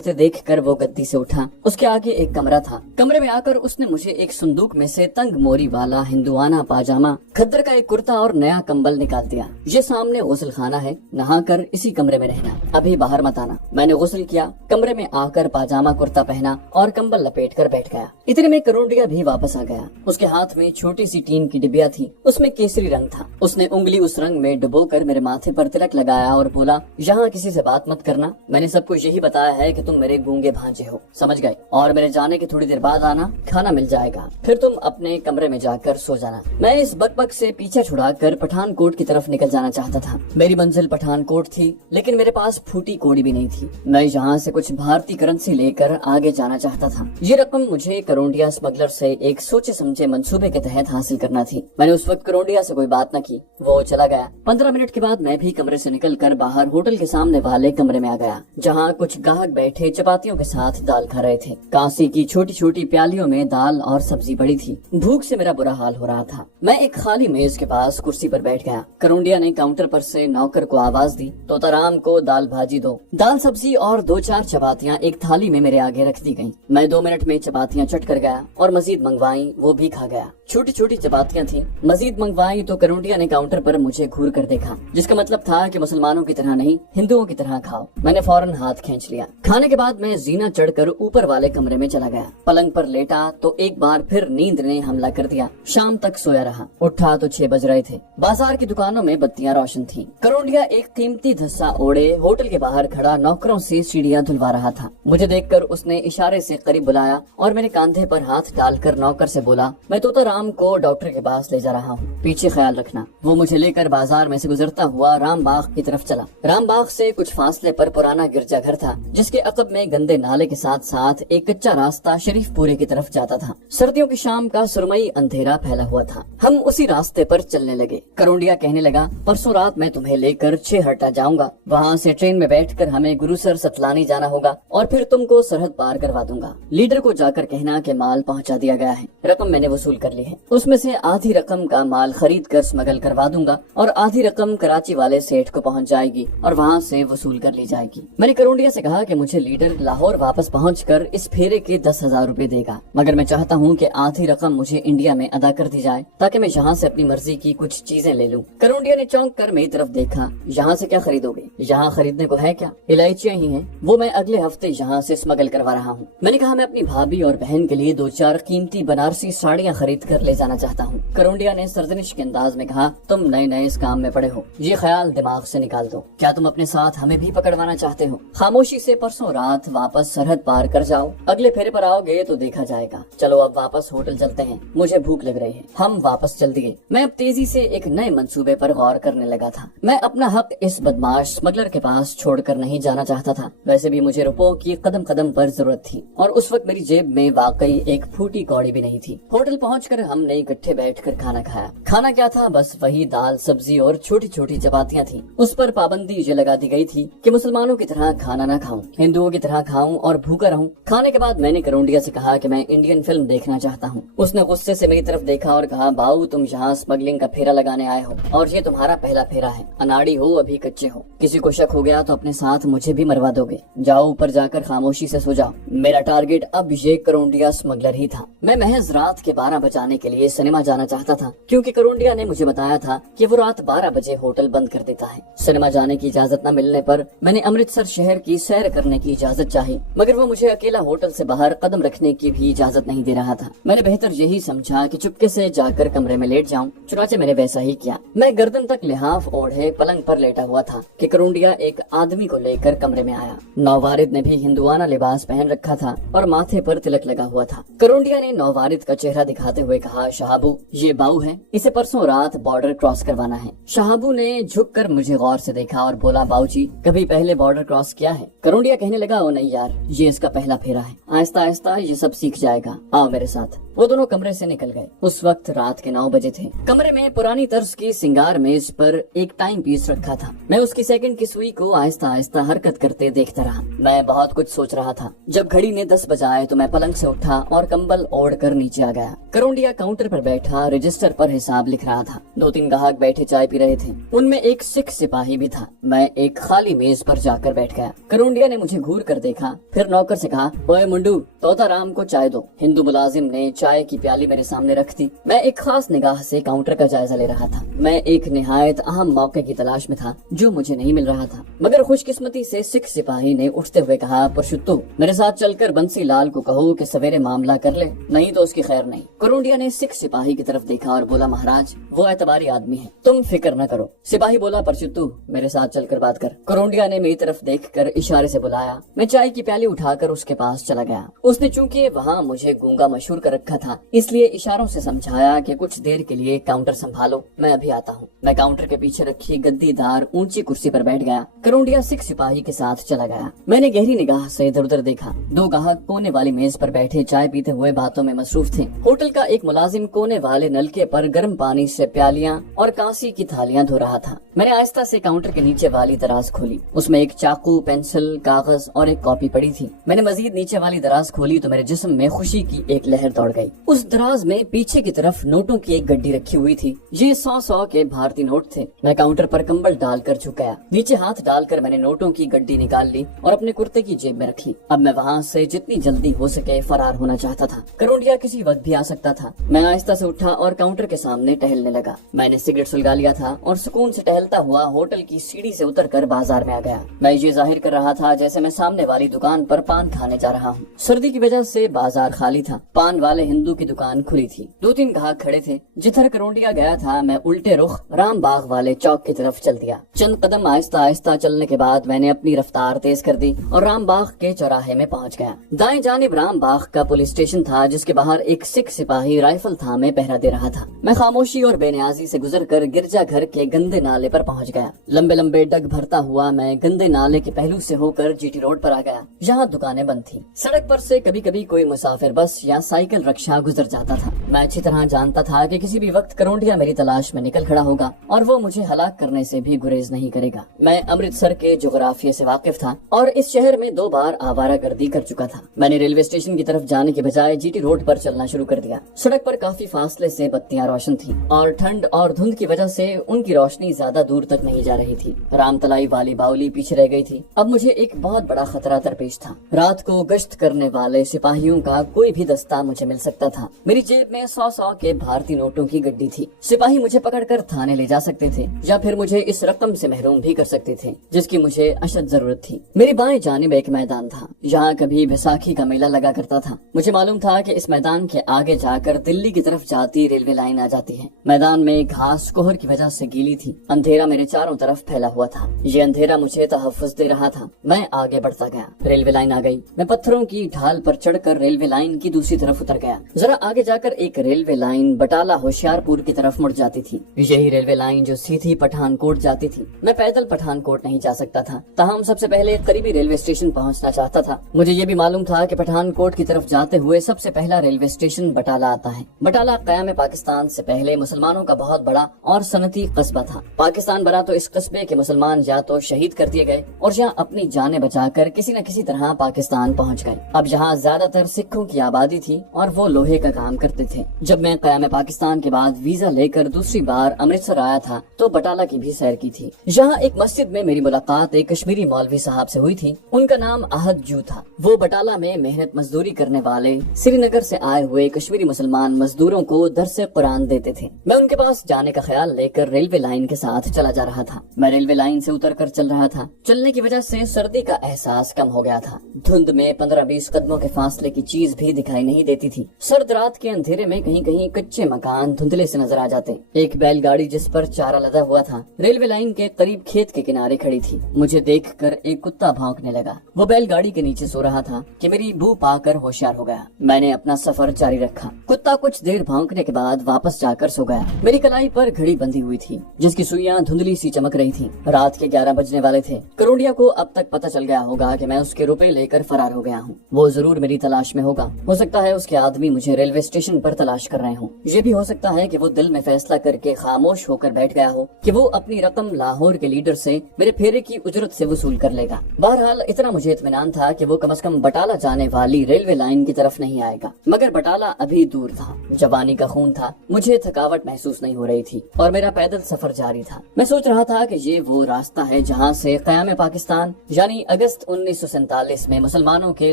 से देखकर वो गद्दी से उठा। उसके आगे एक कमरा था। कमरे में आकर उसने मुझे एक संदूक में से तंग मोरी वाला हिंदुआना पाजामा, खद्दर का एक कुर्ता और नया कंबल निकाल दिया। ये सामने गुस्ल खाना है, नहाकर इसी कमरे में रहना, अभी बाहर मत आना। मैंने गुस्ल किया, कमरे में आकर पाजामा कुर्ता पहना और कंबल लपेट कर बैठ गया। इतने में करोंडिया भी वापस आ गया। उसके हाथ में छोटी सी टीन की डिबिया थी, उसमें केसरी रंग था। उसने उंगली उस रंग में डुबोकर मेरे माथे पर तिलक लगाया और बोला, यहाँ किसी से बात मत करना, मैंने सबको यही बताया है कि तुम मेरे गूंगे भांजे हो, समझ गए? और मेरे जाने के थोड़ी देर बाद आना, खाना मिल जाएगा, फिर तुम अपने कमरे में जाकर सो जाना। मैं इस बकबक से पीछा छुड़ाकर पठानकोट की तरफ निकल जाना चाहता था। मेरी मंजिल पठानकोट थी, लेकिन मेरे पास फूटी कोड़ी भी नहीं थी। मैं यहाँ से कुछ भारतीय करेंसी लेकर आगे जाना चाहता था। ये रकम मुझे करोंडिया स्मगलर से एक सोचे समझे मंसूबे के तहत हासिल करना थी। मैंने उस वक्त करोंडिया से कोई बात न की, वो चला गया। 15 मिनट के बाद मैं भी कमरे से निकलकर बाहर होटल के सामने वाले कमरे में आ गया, जहाँ कुछ गाहक बैठे चपातियों के साथ दाल खा रहे थे। कांसी की छोटी छोटी प्यालियों में दाल और सब्जी पड़ी थी। भूख से मेरा बुरा हाल हो रहा था। मैं एक खाली मेज के पास कुर्सी पर बैठ गया। करोंडिया ने काउंटर पर से नौकर को आवाज दी, तोताराम को दाल भाजी दो। दाल सब्जी और 2-4 चपातियाँ एक थाली में मेरे आगे रख दी गयी। मैं 2 मिनट में चपातियाँ चट कर गया और मजीद मंगवाई, वो भी खा गया। छोटी छोटी चपातियाँ थी, मजीद मंगवाई तो करोंडिया ने काउंटर पर मुझे घूर कर देखा, जिसका मतलब था कि मुसलमानों की तरह नहीं, हिंदुओं की तरह खाओ। मैंने फौरन हाथ खींच लिया। खाने के बाद मैं जीना चढ़कर ऊपर वाले कमरे में चला गया। पलंग पर लेटा तो एक बार फिर नींद ने हमला कर दिया। शाम तक सोया रहा। उठा तो 6 बज रहे थे। बाजार की दुकानों में बत्तियां रोशन थी। करोंडिया एक कीमती धस्सा ओढ़े होटल के बाहर खड़ा नौकरों से सीढ़ियां धुलवा रहा था। मुझे देखकर उसने इशारे से करीब बुलाया और मेरे कांधे पर हाथ डालकर नौकर से बोला, मैं तोताराम को डॉक्टर के पास ले जा रहा हूँ, पीछे ख्याल रखना। वो मुझे लेकर बाजार में से गुजरता हुआ रामबाग की तरफ चला। रामबाग से कुछ फासले पर पुराना गिरजाघर था, जिसके अकब में गंदे नाले के साथ साथ एक कच्चा रास्ता शरीफपुरे की तरफ जाता था। सर्दियों की शाम का सुरमई अंधेरा फैला हुआ था। हम उसी रास्ते पर चलने लगे। करोंडिया कहने लगा, परसों रात मैं तुम्हें लेकर 6 हट्टा जाऊंगा, वहाँ से ट्रेन में बैठकर हमें गुरुसर सतलानी जाना होगा और फिर तुमको सरहद पार करवा दूंगा। लीडर को जाकर कहना कि माल पहुँचा दिया गया है, रकम मैंने वसूल कर ली है, उसमें से आधी रकम का माल खरीद कर स्मगल करवा दूंगा और आधी रकम कराची वाले सेठ को पहुँच जाएगी और वहाँ से वसूल कर ली जाएगी। मैंने करोंडिया से कहा कि मुझे लीडर लाहौर वापस पहुंचकर इस फेरे के 10,000 रुपए देगा, मगर मैं चाहता हूं कि आधी रकम मुझे इंडिया में अदा कर दी जाए ताकि मैं यहाँ से अपनी मर्जी की कुछ चीजें ले लूं। करोंडिया ने चौंक कर मेरी तरफ देखा। यहाँ से क्या खरीदोगे? यहाँ खरीदने को है क्या? इलायचियाँ ही हैं, वो मैं अगले हफ्ते यहाँ से स्मगल करवा रहा हूँ। मैंने कहा, मैं अपनी भाभी और बहन के लिए 2-4 कीमती बनारसी साड़ियाँ खरीद कर ले जाना चाहता हूँ। करोंडिया ने सरजनिश के अंदाज में कहा, तुम नए नए इस काम में पड़े हो, ये ख्याल दिमाग से निकाल दो। क्या तुम अपने साथ हमें भी पकड़वाना चाहते हो? खामोशी से परसों रात वापस सरहद पार कर जाओ, अगले फेरे पर आओगे तो देखा जाएगा। चलो अब वापस होटल चलते हैं, मुझे भूख लग रही है। हम वापस चल दिए। मैं अब तेजी से एक नए मंसूबे पर गौर करने लगा था। मैं अपना हक इस बदमाश स्मगलर के पास छोड़कर नहीं जाना चाहता था। वैसे भी मुझे रुपयों की कदम कदम पर जरूरत थी और उस वक्त मेरी जेब में वाकई एक फूटी कौड़ी भी नहीं थी। होटल पहुंचकर हमने इकट्ठे बैठकर खाना खाया। खाना क्या था, बस वही दाल सब्जी और छोटी छोटी चपातियाँ थी। उस पर पाबंदी ये लगा दी गई थी कि मुसलमानों की तरह खाना न खाऊं, हिंदुओं की तरह खाऊं और भूखा रहूं। खाने के बाद मैंने करोंडिया से कहा कि मैं इंडियन फिल्म देखना चाहता हूं। उसने गुस्से से मेरी तरफ देखा और कहा, बाऊ तुम यहाँ स्मगलिंग का फेरा लगाने आए हो और ये तुम्हारा पहला फेरा है। अनाड़ी हो, अभी कच्चे हो, किसी को शक हो गया तो अपने साथ मुझे भी मरवा दोगे। जाओ ऊपर जाकर खामोशी से सो जाओ। मेरा टारगेट अब ये करोंडिया स्मगलर ही था। मैं महज रात के 12 बजाने के लिए सिनेमा जाना चाहता था, क्योंकि करोंडिया ने मुझे बताया था कि वो रात 12 बजे होटल बंद कर देता है। सिनेमा जाने की इजाजत न मिलने पर मैंने अमृतसर शहर की सैर करने की इजाजत चाही, मगर वो मुझे अकेला होटल से बाहर कदम रखने की भी इजाजत नहीं दे रहा था। मैंने बेहतर यही समझा कि चुपके से जाकर कमरे में लेट जाऊं। चुनाचे मैंने वैसा ही किया। मैं गर्दन तक लिहाफ ओढ़े पलंग पर लेटा हुआ था कि करोंडिया एक आदमी को लेकर कमरे में आया। नौवारिद ने भी हिंदुआना लिबास पहन रखा था और माथे पर तिलक लगा हुआ था। करोंडिया ने नौवारिद का चेहरा दिखाते हुए कहा, शहाबू ये बाऊ है, इसे परसों रात बॉर्डर क्रॉस करवाना है। शहाबू ने झुककर मुझे गौर से देखा और बोला, बाऊजी कभी पहले बॉर्डर क्रॉस किया है? करोंडिया कहने लगा, ओ नहीं यार, ये इसका पहला फेरा है, आहिस्ता आहिस्ता ये सब सीख जाएगा, आओ मेरे साथ। वो दोनों कमरे से निकल गए। उस वक्त रात के 9 बजे थे। कमरे में पुरानी तर्ज की सिंगार मेज पर एक टाइम पीस रखा था। मैं उसकी सेकंड की सुई को आहिस्ता आहिस्ता हरकत करते देखता रहा। मैं बहुत कुछ सोच रहा था। जब घड़ी ने 10 बजाए तो मैं पलंग से उठा और कंबल ओढ़ कर नीचे आ गया। करोंडिया करौंडिया काउंटर पर बैठा रजिस्टर पर हिसाब लिख रहा था। 2-3 ग्राहक बैठे चाय पी रहे थे। उनमें एक सिख सिपाही भी था। मैं एक खाली मेज पर जाकर बैठ गया। करौंडिया ने मुझे घूर कर देखा, फिर नौकर से कहा, ओए मुंडू, तोता राम को चाय दो। हिंदू मुलाजिम ने चाय की प्याली मेरे सामने रख दी। मैं एक खास निगाह से काउंटर का जायजा ले रहा था। मैं एक निहायत अहम मौके की तलाश में था जो मुझे नहीं मिल रहा था। मगर खुशकिस्मती से सिख सिपाही ने उठते हुए कहा, पुरुषोत्तम, मेरे साथ चलकर बंसी लाल को कहो कि सवेरे मामला कर ले, नहीं तो उसकी खैर नहीं। करौंडिया ने सिख सिपाही की तरफ देखा और बोला, महाराज, वो एतबारी आदमी है, तुम फिक्र न करो। सिपाही बोला, पुरुषोत्तम, मेरे साथ चलकर बात कर। करौंडिया ने मेरी तरफ देखकर इशारे से बुलाया। मैं चाय की प्याली उठाकर उसके पास चला गया। उसने चूंकि वहाँ मुझे गूंगा मशहूर कर रखा था, इसलिए इशारों से समझाया कि कुछ देर के लिए काउंटर संभालो, मैं अभी आता हूँ। मैं काउंटर के पीछे रखी गद्दीदार ऊंची कुर्सी पर बैठ गया। करौंडिया सिख सिपाही के साथ चला गया। मैंने गहरी निगाह से इधर उधर देखा। 2 ग्राहक कोने वाली मेज पर बैठे चाय पीते हुए बातों में मसरूफ थे। होटल का एक मुलाजिम कोने वाले नलके पर गर्म पानी से प्यालियां और कांसी की थालियां धो रहा था। मैंने आहिस्ता से काउंटर के नीचे वाली दराज खोली। उसमें एक चाकू, पेंसिल, कागज और एक कॉपी पड़ी थी। मैंने मजीद नीचे वाली दराज खोली तो मेरे जिस्म में खुशी की एक लहर दौड़ गई। उस दराज में पीछे की तरफ नोटों की एक गड्डी रखी हुई थी। ये 100 के भारतीय नोट थे। मैं काउंटर पर कंबल डालकर झुक गया। नीचे हाथ डालकर मैंने नोटों की गड्डी निकाल ली और अपने कुर्ते की जेब में रख ली। अब मैं वहाँ से जितनी जल्दी हो सके फरार होना चाहता था। करौंडिया किसी वक्त भी आ सकता था। मैं आहिस्ता से उठा और काउंटर के सामने टहलने लगा। मैंने सिगरेट सुलगा लिया था और सुकून से टहलता हुआ होटल की सीढ़ी से उतरकर बाजार में आ गया। मैं ये जाहिर कर रहा था जैसे मैं सामने वाली दुकान पर पान खाने जा रहा हूँ। सर्दी की वजह से बाजार खाली था। पान वाले हिंदू की दुकान खुली थी। 2-3 ग्राहक खड़े थे। जिधर करौंडिया गया था मैं उल्टे रुख राम बाग वाले चौक की तरफ चल दिया। चंद कदम आहिस्ता आहिस्ता चलने के बाद मैंने अपनी रफ्तार तेज कर दी और राम बाग के चौराहे में पहुंच गया। दाएं जानिब राम बाग का पुलिस स्टेशन था, जिसके बाहर एक सिख सिपाही राइफल थामे पहरा दे रहा था। मैं खामोशी और बेनियाजी से गुजरकर गिरजा घर के गंदे नाले पर पहुंच गया। लंबे लंबे डग भरता हुआ मैं गंदे नाले के पहलू से होकर जीटी रोड पर आ गया, जहाँ दुकानें बंद थी। सड़क पर से कभी कभी कोई मुसाफिर बस या साइकिल रिक्शा गुजर जाता था। मैं अच्छी तरह जानता था कि किसी भी वक्त करौंडिया मेरी तलाश में निकल खड़ा होगा और वो मुझे हलाक करने से भी गुरेज नहीं करेगा। मैं अमृतसर के जोग्राफिया से वाकिफ था और इस शहर में 2 बार आवारागर्दी कर चुका था। मैंने रेलवे स्टेशन की तरफ जाने के बजाय जीटी रोड पर चलना शुरू कर दिया। सड़क पर काफी फासले से बत्तियां रोशन थी और ठंड और धुंध की वजह से उनकी रोशनी ज्यादा दूर तक नहीं जा रही थी। रामतलाई वाली बावली पीछे रह गई थी। अब मुझे एक बहुत बड़ा खतरा दरपेश था। रात को गश्त करने वाले सिपाहियों का कोई भी दस्ता मुझे मिल सकता था। मेरी जेब में 100 के भारतीय नोटों की गड्डी थी। सिपाही मुझे पकड़कर थाने ले जा सकते थे या फिर मुझे इस रकम से महरूम भी कर सकते थे जिसकी मुझे अशद जरूरत थी। मेरी बाएं जानिब एक मैदान था जहाँ कभी बैसाखी का मेला लगा करता था। मुझे मालूम था कि इस मैदान के आगे जाकर दिल्ली की तरफ जाती रेलवे लाइन आ जाती है। मैदान में घास कोहर की वजह से गीली थी। अंधेरा मेरे चारों तरफ फैला हुआ था। ये अंधेरा मुझे तहफ्फुज़ दे रहा था। मैं आगे बढ़ता गया। रेलवे लाइन आ गई। मैं पत्थरों की ढाल पर चढ़कर रेलवे लाइन की दूसरी तरफ उतर गया। जरा आगे जाकर एक रेलवे लाइन बटाला होशियारपुर की तरफ मुड़ जाती थी। यही रेलवे लाइन जो सीधी पठानकोट जाती थी। मैं पैदल पठानकोट नहीं जा सकता था, ताहम सबसे पहले करीबी रेलवे स्टेशन पहुंचना चाहता था। मुझे ये भी मालूम था कि पठानकोट की तरफ जाते हुए सबसे पहला रेलवे स्टेशन बटाला आता है। बटाला क़याम पाकिस्तान से पहले मुसलमानों का बहुत बड़ा और सनती कस्बा था। पाकिस्तान बना तो इस कस्बे के मुसलमान या तो शहीद कर दिए गए और या अपनी जानें बचाकर किसी न किसी तरह पाकिस्तान पहुंच गए। अब यहाँ ज्यादातर सिखों की आबादी थी और वो लोहे का काम करते थे। जब मैं क़याम पाकिस्तान के बाद वीजा लेकर दूसरी बार अमृतसर आया था तो बटाला की भी सैर की थी। यहाँ एक मस्जिद में मेरी मुलाकात एक कश्मीरी मौलवी साहब से हुई थी। उनका नाम अहद जू था। वो बटाला में मेहनत मजदूरी करने वाले श्रीनगर से आए हुए कश्मीरी मुसलमान मजदूरों को दरसे कुरान देते थे। मैं उनके पास जाने का ख्याल लेकर रेलवे लाइन के साथ चला जा रहा था। मैं रेलवे लाइन से उतर कर चल रहा था। चलने की वजह से सर्दी का एहसास कम हो गया था। धुंध में 15-20 कदमों के फासले की चीज भी दिखाई नहीं देती थी। सर्द रात के अंधेरे में कहीं कहीं कच्चे मकान धुंधले से नजर आ जाते। एक बैलगाड़ी जिस पर चारा लदा हुआ था रेलवे लाइन के करीब खेत के किनारे खड़ी थी। मुझे देखकर एक कुत्ता भौंकने लगा। वो बैलगाड़ी के नीचे सो रहा था कि मेरी बू पाकर होशियार हो गया। मैंने अपना सफर जारी रखा। कुत्ता कुछ देर भौंकने के बाद वापस जाकर सो गया। मेरी कलाई पर घड़ी बंधी हुई थी जिसकी सुइयां धुंधली सी चमक रही थी। रात के 11 बजने वाले थे। करौंडिया को अब तक पता चल गया होगा कि मैं उसके रुपए लेकर फरार हो गया हूँ। वो जरूर मेरी तलाश में होगा। हो सकता है उसके आदमी मुझे रेलवे स्टेशन पर तलाश कर रहे हों। ये भी हो सकता है कि वो दिल में फैसला करके खामोश होकर बैठ गया हो कि वो अपनी रकम लाहौर के लीडर से मेरे फेरे की उजरत से वसूल कर लेगा। बहरहाल इतना मुझे इत्मीनान था कि वो कम से कम बटाला जाने वाली रेलवे लाइन की तरफ नहीं आएगा। मगर बटाला अभी दूर تھا, जवानी का खून था. मुझे थकावट महसूस नहीं हो रही थी और मेरा पैदल सफर जारी था. मैं सोच रहा था कि ये वो रास्ता है जहाँ से क़याम पाकिस्तान यानी अगस्त 1947 में मुसलमानों के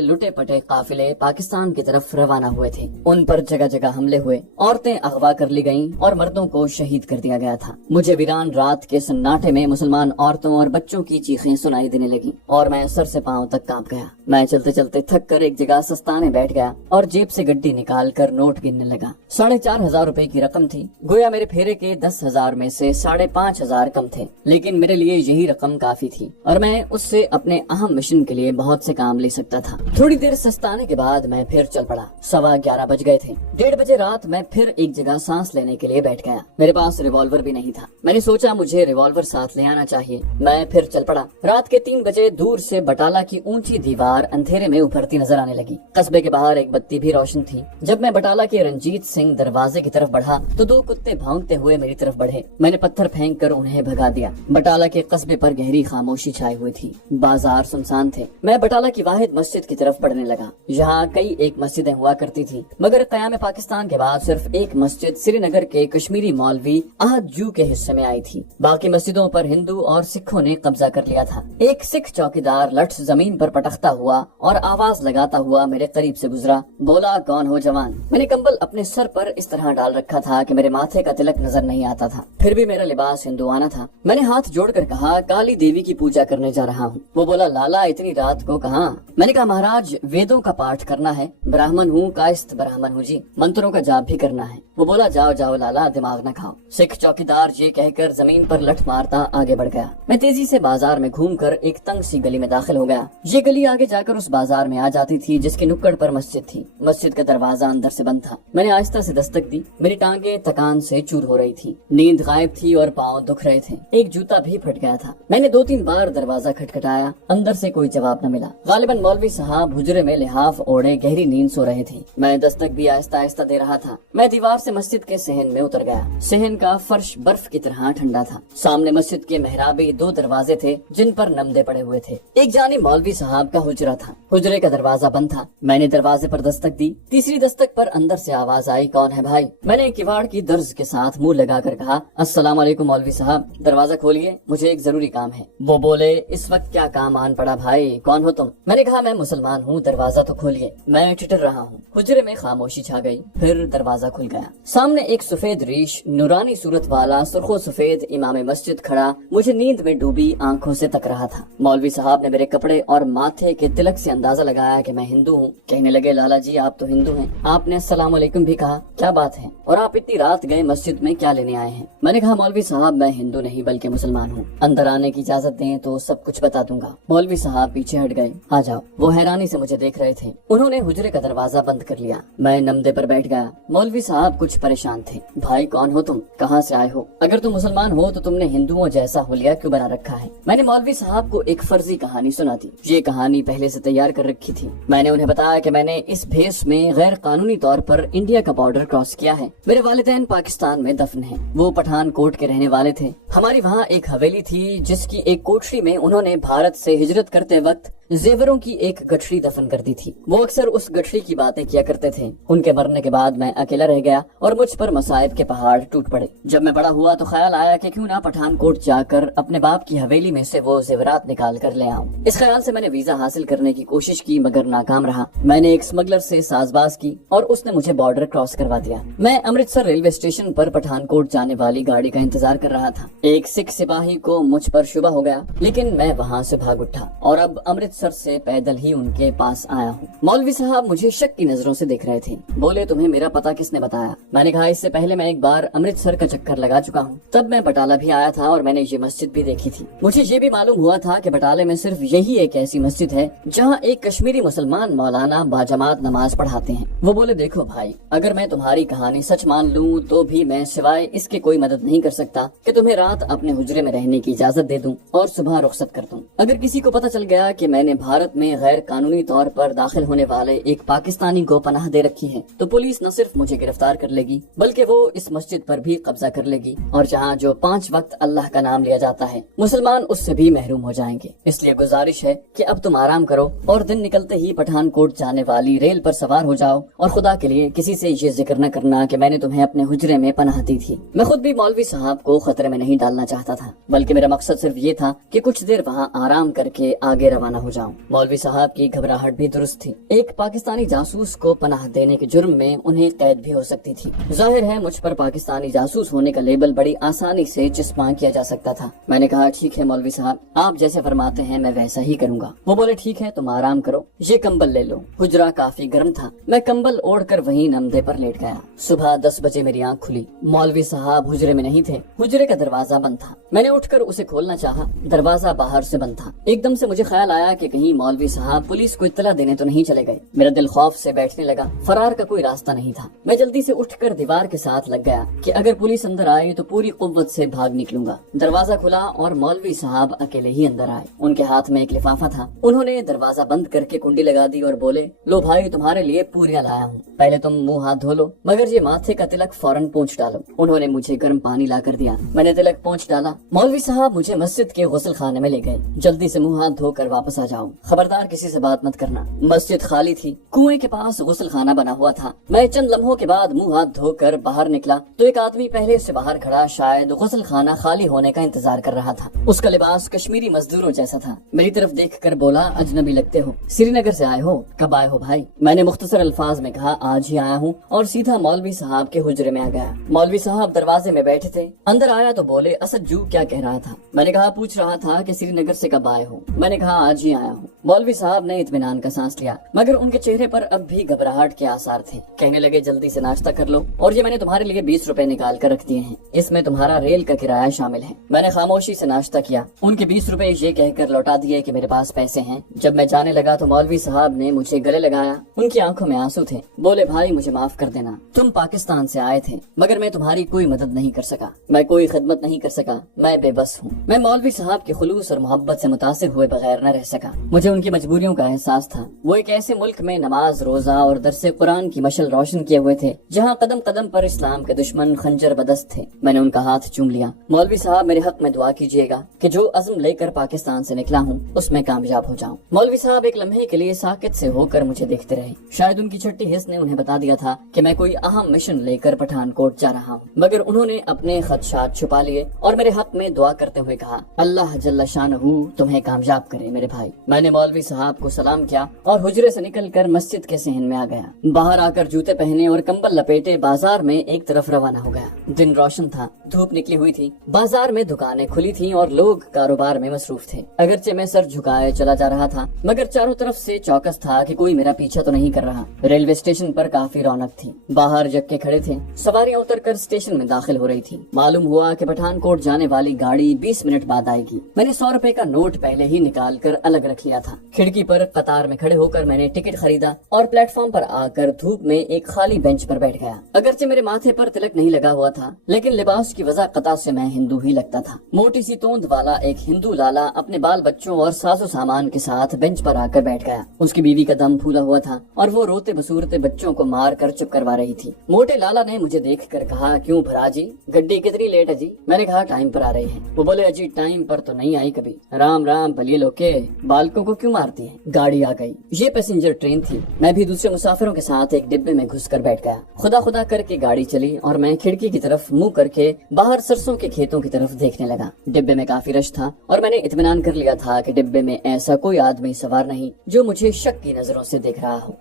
लुटे पटे काफिले पाकिस्तान की तरफ रवाना हुए थे. उन पर जगह जगह हमले हुए, औरतें अगवा कर ली गयीं और मर्दों को शहीद कर दिया गया था. मुझे वीरान रात के सन्नाटे में मुसलमान औरतों और बच्चों की चीखें सुनाई देने लगी और मैं सर से पांव तक कांप गया. मैं चलते चलते थक कर एक जगह सस्ताने बैठ गया और जेब से गड्डी निकाल कर नोट गिनने लगा. 4,500 रुपए की रकम थी. गोया मेरे फेरे के 10,000 में से 5,500 कम थे, लेकिन मेरे लिए यही रकम काफी थी और मैं उससे अपने अहम मिशन के लिए बहुत से काम ले सकता था. थोड़ी देर सस्ताने के बाद मैं फिर चल पड़ा. 11:15 बज गए थे. 1:30 बजे रात मैं फिर एक जगह सांस लेने के लिए बैठ गया. मेरे पास रिवॉल्वर भी नहीं था. मैंने सोचा मुझे रिवॉल्वर साथ ले आना चाहिए. मैं फिर चल पड़ा. रात के 3 बजे दूर से बटाला की ऊंची दीवार अंधेरे में उभरती नजर आने लगी. कस्बे के बाहर एक बत्ती भी रोशन थी. जब मैं बटाला के रंजीत सिंह दरवाजे की तरफ बढ़ा तो 2 कुत्ते भौंकते हुए मेरी तरफ बढ़े. मैंने पत्थर फेंक कर उन्हें भगा दिया. बटाला के कस्बे पर गहरी खामोशी छाई हुई थी. बाजार सुनसान थे. मैं बटाला की वाहिद मस्जिद की तरफ बढ़ने लगा. यहाँ कई एक मस्जिदें हुआ करती थी, मगर क़याम पाकिस्तान के बाद सिर्फ एक मस्जिद श्रीनगर के कश्मीरी मौलवी अहद जू के हिस्से में आई थी. बाकी मस्जिदों पर हिंदू और सिखों ने कब्जा कर लिया था. एक सिख चौकीदार लठ जमीन पर पटकता हुआ और आवाज लगाता हुआ मेरे करीब से गुजरा. बोला, कौन हो जवान? मैंने कंबल अपने सर पर इस तरह डाल रखा था कि मेरे माथे का तिलक नजर नहीं आता था. फिर भी मेरा लिबास हिंदुआना था. मैंने हाथ जोड़कर कहा, काली देवी की पूजा करने जा रहा हूँ. वो बोला, लाला इतनी रात को कहाँ? मैंने कहा, महाराज वेदों का पाठ करना है. ब्राह्मण हूँ, कायस्थ ब्राह्मण हूँ जी. मंत्रों का जाप भी करना है. वो बोला, जाओ जाओ लाला, दिमाग न खाओ. सिख चौकीदार ये कहकर जमीन पर लठ मारता आगे बढ़ गया. मैं तेजी से बाजार में घूमकर एक तंग सी गली में दाखिल हो गया. ये गली आगे जाकर उस बाजार में आ जाती थी जिसके नुक्कड़ पर मस्जिद थी. मस्जिद का दरवाजा अंदर से बंद था. मैंने आहिस्ता से दस्तक दी. मेरी टांगें थकान से चूर हो रही थी. नींद गायब थी और पाँव दुख रहे थे. एक जूता भी फट गया था. मैंने 2-3 बार दरवाजा खटखटाया. अंदर से कोई जवाब न मिला. गालिबन मौलवी साहब हुजरे में लिहाफ ओढ़े गहरी नींद सो रहे थे. मैं दस्तक भी आहिस्ता आहिस्ता दे रहा था. मैं दीवार से मस्जिद के सहन में उतर गया. सहन का फर्श बर्फ की तरह ठंडा था. सामने मस्जिद के मेहराबे 2 दरवाजे थे जिन पर नमदे पड़े हुए थे. एक जानी मौलवी साहब का हुजरा था. हुजरे का दरवाजा बंद था. मैंने दरवाजे पर दस्तक दी. तीसरी दस्तक पर अंदर से आवाज आई, कौन है भाई? मैंने किवाड़ की दर्ज के साथ मुंह लगाकर कहा, अस्सलाम वालेकुम मौलवी साहब, दरवाजा खोलिए, मुझे एक जरूरी काम है. वो बोले, इस वक्त क्या काम आन पड़ा भाई, कौन हो तुम? मैंने कहा, मैं मुसलमान हूँ, दरवाजा तो खोलिए, मैं ठिठुर रहा हूँ. हुजरे में खामोशी छा गई. फिर दरवाजा खुल गया. सामने एक सफेद रीश नूरानी सूरत वाला सुर्खो सफेद इमाम मस्जिद खड़ा मुझे नींद में डूबी आंखों से तक रहा था. मौलवी साहब ने मेरे कपड़े और माथे के तिलक से अंदाजा लगाया कि मैं हिंदू हूँ. कहने लगे, लाला जी आप तो हिंदू हैं, आपने अस्सलाम वालेकुम भी कहा, क्या बात है? और आप इतनी रात गए मस्जिद में क्या लेने आए हैं? मैंने कहा, मौलवी साहब मैं हिंदू नहीं बल्कि मुसलमान हूँ. अंदर आने की इजाजत दें तो सब कुछ बता दूंगा. मौलवी साहब पीछे हट गए. आ जाओ. वो हैरानी से मुझे देख रहे थे. उन्होंने हुजरे का दरवाजा बंद कर लिया. मैं नमदे पर बैठ गया. मौलवी साहब कुछ परेशान थे. भाई कौन हो तुम, कहाँ से आए हो? अगर तुम मुसलमान हो तो तुमने हिंदुओं जैसा हुलिया क्यों बना रखा है? मैंने मौलवी साहब को एक फर्जी कहानी सुना दी. ये कहानी पहले से तैयार कर रखी थी. मैंने उन्हें बताया कि मैंने इस भेष में गैर कानूनी तौर पर इंडिया का बॉर्डर क्रॉस किया है. मेरे वालिदैन पाकिस्तान में दफन हैं. वो पठानकोट के रहने वाले थे. हमारी वहाँ एक हवेली थी जिसकी एक कोठरी में उन्होंने भारत से हिजरत करते वक्त जेवरों की एक गठरी दफन कर दी थी. वो अक्सर उस गठरी की बातें किया करते थे. उनके मरने के बाद मैं अकेला रह गया और मुझ पर मसाइब के पहाड़ टूट पड़े. जब मैं बड़ा हुआ तो ख्याल आया कि क्यों ना पठानकोट जाकर अपने बाप की हवेली में से वो जेवरात निकाल कर ले आऊं. इस ख्याल से मैंने वीजा हासिल करने की कोशिश की मगर नाकाम रहा. मैंने एक स्मगलर से साजबाज की और उसने मुझे बॉर्डर क्रॉस करवा दिया. मैं अमृतसर रेलवे स्टेशन पर पठानकोट जाने वाली गाड़ी का इंतजार कर रहा था. एक सिख सिपाही को मुझ पर शुबा हो गया, लेकिन मैं वहाँ से भाग उठा और अब अमृतसर से पैदल ही उनके पास आया हूँ. मौलवी साहब मुझे शक की नजरों से देख रहे थे. बोले, तुम्हें मेरा पता किसने बताया? मैंने कहा, इससे पहले मैं एक बार अमृतसर का चक्कर लगा चुका हूँ. तब मैं बटाला भी आया था और मैंने ये मस्जिद भी देखी थी. मुझे ये भी मालूम हुआ था कि बटाले में सिर्फ यही एक ऐसी मस्जिद है जहाँ एक कश्मीरी मुसलमान मौलाना बाजमात नमाज पढ़ाते हैं. वो बोले, देखो भाई, अगर मैं तुम्हारी कहानी सच मान लूँ तो भी मैं सिवाय इसके कोई मदद नहीं कर सकता कि तुम्हें रात अपने हुजरे में रहने की इजाजत दे दूं और सुबह रुखसत कर दूं. अगर किसी को पता चल गया कि मैंने نے بھارت میں غیر قانونی طور پر داخل ہونے والے ایک پاکستانی کو پناہ دے رکھی ہے تو پولیس نہ صرف مجھے گرفتار کر لے گی بلکہ وہ اس مسجد پر بھی قبضہ کر لے گی، اور جہاں جو 5 وقت اللہ کا نام لیا جاتا ہے مسلمان اس سے بھی محروم ہو جائیں گے۔ اس لیے گزارش ہے کہ اب تم آرام کرو اور دن نکلتے ہی پٹھان کوٹ جانے والی ریل پر سوار ہو جاؤ، اور خدا کے لیے کسی سے یہ ذکر نہ کرنا کہ میں نے تمہیں اپنے حجرے میں پناہ دی تھی۔ میں خود بھی مولوی صاحب کو خطرے میں نہیں ڈالنا چاہتا تھا، بلکہ میرا مقصد صرف یہ تھا کہ کچھ دیر وہاں آرام کر کے آگے روانہ ہو جاؤں۔ مولوی صاحب کی گھبراہٹ بھی درست تھی، ایک پاکستانی جاسوس کو پناہ دینے کے جرم میں انہیں قید بھی ہو سکتی تھی۔ ظاہر ہے مجھ پر پاکستانی جاسوس ہونے کا لیبل بڑی آسانی سے چسپاں کیا جا سکتا تھا۔ میں نے کہا ٹھیک ہے مولوی صاحب، آپ جیسے فرماتے ہیں میں ویسا ہی کروں گا۔ وہ بولے ٹھیک ہے تم آرام کرو، یہ کمبل لے لو۔ حجرہ کافی گرم تھا، میں کمبل اوڑھ کر وہیں نمدے پر لیٹ گیا۔ صبح 10 بجے میری آنکھ کھلی، مولوی صاحب حجرے میں نہیں تھے، حجرے کا دروازہ بند تھا۔ میں نے اٹھ کر اسے کھولنا چاہا، دروازہ باہر سے بند تھا۔ ایک دم سے مجھے خیال آیا کہ کہیں مولوی صاحب پولیس کو اطلاع دینے تو نہیں چلے گئے۔ میرا دل خوف سے بیٹھنے لگا، فرار کا کوئی راستہ نہیں تھا۔ میں جلدی سے اٹھ کر دیوار کے ساتھ لگ گیا کہ اگر پولیس اندر آئے تو پوری قوت سے بھاگ نکلوں گا۔ دروازہ کھلا اور مولوی صاحب اکیلے ہی اندر آئے۔ ان کے ہاتھ میں ایک لفافہ تھا، انہوں نے دروازہ بند کر کے کنڈی لگا دی اور بولے لو بھائی تمہارے لیے پوریاں لایا ہوں، پہلے تم منہ ہاتھ دھو لو مگر یہ ماتھے کا تلک فوراً پونچھ ڈالو۔ انہوں نے مجھے گرم پانی لا کر دیا، میں نے تلک پونچھ ڈالا۔ مولوی صاحب مجھے مسجد کے غسل خانے میں لے گئے، جلدی سے منہ ہاتھ دھو کر واپس آ جاؤ، خبردار کسی سے بات مت کرنا۔ مسجد خالی تھی، کنویں کے پاس غسل خانہ بنا ہوا تھا۔ میں چند لمحوں کے بعد منہ ہاتھ دھو کر باہر نکلا تو ایک آدمی پہلے سے باہر کھڑا شاید غسل خانہ خالی ہونے کا انتظار کر رہا تھا۔ اس کا لباس کشمیری مزدوروں جیسا تھا۔ میری طرف دیکھ کر بولا اجنبی لگتے ہو، سری نگر سے آئے ہو، کب آئے ہو بھائی؟ میں نے مختصر الفاظ میں کہا آج ہی آیا ہوں، اور سیدھا مولوی صاحب کے حجرے میں آ گیا۔ مولوی صاحب دروازے میں بیٹھے تھے، اندر آیا تو بولے اسد جو کیا کہہ رہا تھا؟ میں نے کہا پوچھ رہا تھا کہ سری نگر سے کب آئے ہو؟ میں نے کہا آج ہی آیا ہوں۔ مولوی صاحب نے اطمینان کا سانس لیا مگر ان کے چہرے پر اب بھی گھبراہٹ کے آثار تھے۔ کہنے لگے جلدی سے ناشتہ کر لو، اور یہ میں نے تمہارے لیے 20 روپے نکال کر رکھ دیے ہیں، اس میں تمہارا ریل کا کرایہ شامل ہے۔ میں نے خاموشی سے ناشتہ کیا، ان کے 20 روپے یہ کہہ کر لوٹا دیے کہ میرے پاس پیسے ہیں۔ جب میں جانے لگا تو مولوی صاحب نے مجھے گلے لگایا، ان کی آنکھوں میں آنسو تھے۔ بولے بھائی مجھے معاف کر دینا، تم پاکستان سے آئے تھے مگر میں تمہاری کوئی مدد نہیں کر سکا، میں کوئی خدمت نہیں کر سکا، میں بے بس ہوں۔ میں مولوی صاحب کے خلوص اور محبت سے متاثر ہوئے بغیر نہ رہ سکا، مجھے ان کی مجبوریوں کا احساس تھا۔ وہ ایک ایسے ملک میں نماز روزہ اور درس قرآن کی مشل روشن کیے ہوئے تھے جہاں قدم قدم پر اسلام کے دشمن خنجر بدست تھے۔ میں نے ان کا ہاتھ چوم لیا۔ مولوی صاحب میرے حق میں دعا کیجیے گا کہ جو عزم لے کر پاکستان سے نکلا ہوں اس میں کامیاب ہو جاؤں۔ مولوی صاحب ایک لمحے کے لیے ساکت سے ہو کر مجھے دیکھتے رہے، شاید ان کی چھٹی حس نے انہیں بتا دیا تھا کہ میں کوئی اہم مشن لے کر پٹھان کوٹ جا رہا ہوں، مگر انہوں نے اپنے خدشات چھپا لیے اور میرے حق میں دعا کرتے ہوئے کہا اللہ جل شانہ تمہیں کامیاب کرے میرے بھائی۔ میں نے مولوی صاحب کو سلام کیا اور حجرے سے نکل کر مسجد کے صحن میں آ گیا۔ باہر آ کر جوتے پہنے اور کمبل لپیٹے بازار میں ایک طرف روانہ ہو گیا۔ دن روشن تھا، دھوپ نکلی ہوئی تھی، بازار میں دکانیں کھلی تھیں اور لوگ کاروبار میں مصروف تھے۔ اگرچہ میں سر جھکائے چلا جا رہا تھا مگر چاروں طرف سے چوکس تھا کہ کوئی میرا پیچھا تو نہیں کر رہا۔ ریلوے اسٹیشن پر کافی رونق تھی، باہر جکے کھڑے تھے، سواریاں اتر کر اسٹیشن میں داخل ہو رہی تھی۔ معلوم ہوا کہ پٹھان کوٹ جانے والی گاڑی 20 منٹ بعد آئے گی۔ میں نے 100 روپے کا نوٹ پہلے ہی نکال کر الگ رکھ لیا تھا۔ کھڑکی پر قطار میں کھڑے ہو کر میں نے ٹکٹ خریدا اور پلیٹ فارم پر آ کر دھوپ میں ایک خالی بینچ پر بیٹھ گیا۔ اگرچہ میرے ماتھے پر تلک نہیں لگا ہوا تھا لیکن لباس کی وضاحت سے میں ہندو ہی لگتا تھا۔ موٹی سی توند والا ایک ہندو لالا اپنے بال بچوں اور ساز و سامان کے ساتھ بینچ پر آ کر بیٹھ گیا۔ اس کی بیوی کا دم پھولا ہوا تھا اور وہ روتے بسورتے بچوں کو مار کر چپ کروا رہی تھی۔ موٹے لالا نے مجھے دیکھ کر کہا کیوں بھرا جی، گڈی کتنی لیٹ ہے جی؟ میں نے کہا ٹائم پر آ رہی ہے۔ وہ بولے اجی ٹائم پر تو نہیں آئی کبھی، رام رام بلیے لوکے بالکوں کو کیوں مارتی ہے؟ گاڑی آ گئی، یہ پیسنجر ٹرین تھی۔ میں بھی دوسرے مسافروں کے ساتھ ایک ڈبے میں گھس کر بیٹھ گیا۔ خدا خدا کر کے گاڑی چلی اور میں کھڑکی کی طرف منہ کر کے باہر سرسوں کے کھیتوں کی طرف دیکھنے لگا۔ ڈبے میں کافی رش تھا اور میں نے اطمینان کر لیا تھا کہ ڈبے میں ایسا کوئی آدمی سوار نہیں جو مجھے شک کی نظروں سے دیکھ رہا ہو۔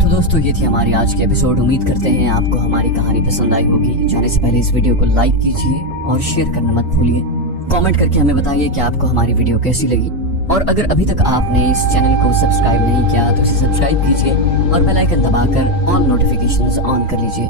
تو دوستو یہ تھی ہماری آج کے ایپیسوڈ۔ امید کرتے ہیں آپ کو ہماری کہانی پسند آئی ہوگی۔ جانے سے پہلے اس ویڈیو کو لائک کیجیے اور شیئر کرنا مت بھولیے۔ کامنٹ کر کے ہمیں بتائیے کہ آپ کو ہماری ویڈیو کیسی لگی، اور اگر ابھی تک آپ نے اس چینل کو سبسکرائب نہیں کیا تو اسے سبسکرائب کیجیے اور بیل آئیکن دبا کر آل نوٹیفیکیشنز آن کر لیجیے۔